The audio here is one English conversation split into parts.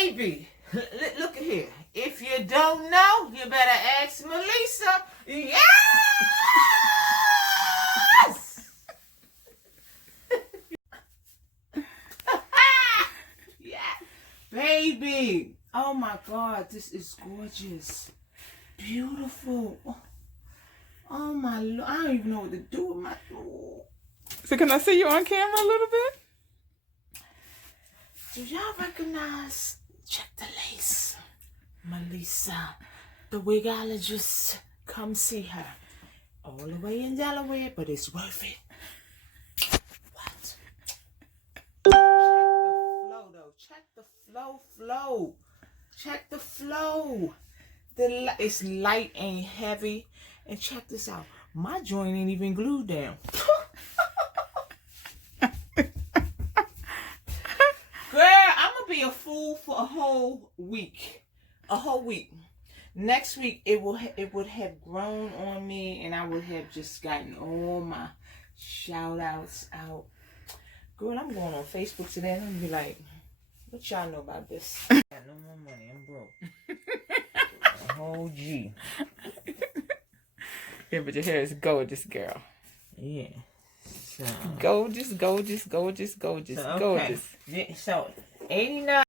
Baby, look at here. If you don't know, you better ask Melissa. Yes! Yeah. Baby. Oh my God, this is gorgeous. Beautiful. Oh my Lord. I don't even know what to do with my... Oh. So can I see you on camera a little bit? Do y'all recognize? Check the lace. Melissa, the wigologist. Come see her. All the way in Delaware, but it's worth it. What? Check the flow, though. Check the flow. Check the flow. It's light and heavy. And check this out. My joint ain't even glued down. Be a fool for a whole week. Next week it would have grown on me, and I would have just gotten all my shout outs out. Girl, I'm going on Facebook today and I'm gonna be like, what y'all know about this? I got no more money, I'm broke. A whole G. Yeah, but your hair is gorgeous, girl. Yeah. So gorgeous. Yeah, so 89.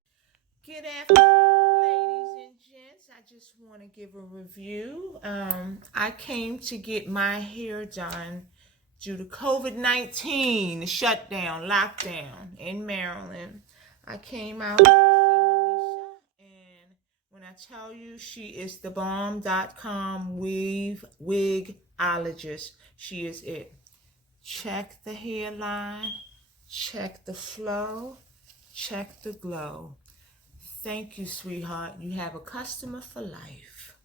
Good afternoon, ladies and gents. I just want to give a review. I came to get my hair done due to COVID-19, the shutdown, lockdown in Maryland. I came out to see Melissa, and when I tell you she is the bomb.com wigologist, she is it. Check the hairline, check the flow, check the glow. Thank you, sweetheart. You have a customer for life.